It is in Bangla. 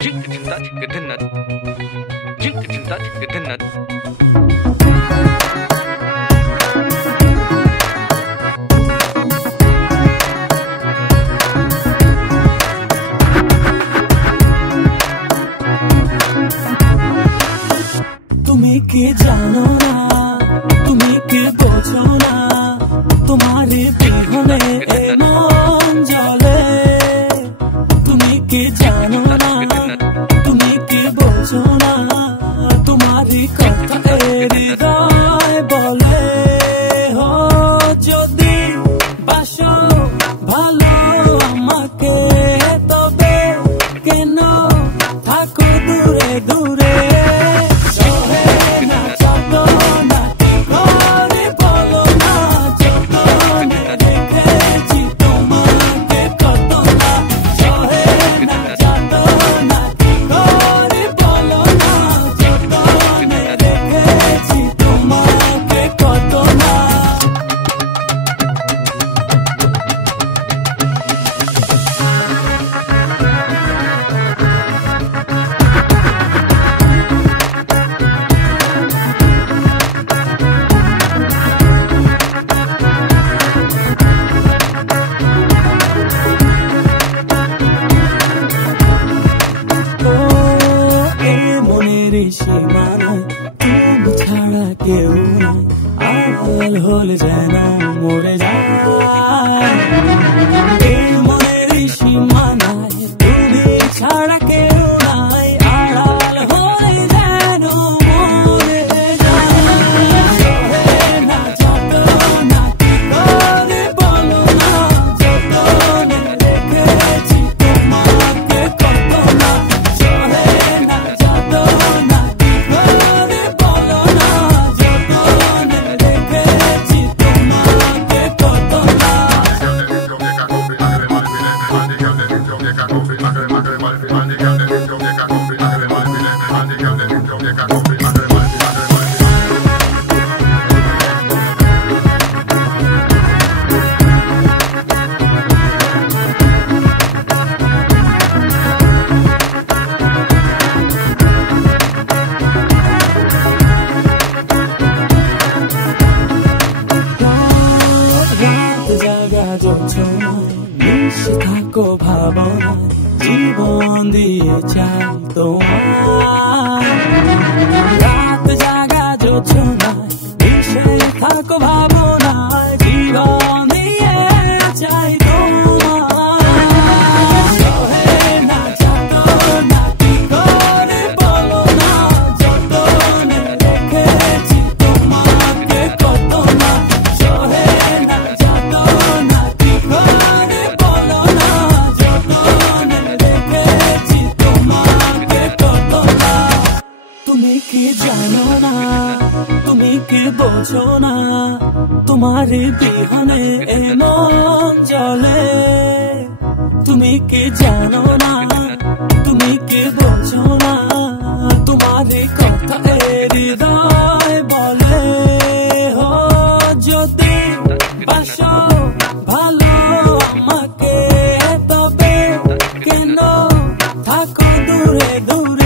তুমি কি জানো না, তুমি কি বোঝো না, তোমারে বিহনে এ মন জ্বলে। তুমি কি জানো না, তুমি কি বোঝো না, তোমারই কথা হৃদয় বলে। হো যদি বাসো ভালো আমাকে, তবে কেন থাকো দূরে দূরে। সীমানায় তুমি ছাড়া কেউ নাই, আড়াল হলে যেন মরে যায়। এই মনের সীমানায় তুমি ছাড়া কেউ নাই, আড়াল হলে যেন মরে যায়। না যত না কি করে বলো না, যতনে রেখেছি তোমাকে কত না। মিশে থাকো ভাবনা, জীবন দিয়ে চাই তোমার। রাত জাগা জোছনায় মিশে থাকো ভাবনায়, জীবন দিয়ে চাই তোমার। না যত না কি করে বলো না, যতনে রেখেছি তোমাকে কত না। না যত না কি করে বলো না, যতনে রেখেছি তোমাকে কত না। তুমি কি জানো না, তুমি কি বোঝো না, তোমারে বিহনে এ মন জ্বলে। তুমি কি জানো না, তুমি কি বোঝো না, তোমারে কথা হৃদয় বলে। হো যদি বাসো ভালো আমাকে, তবে কেন থাকো দূরে দূরে।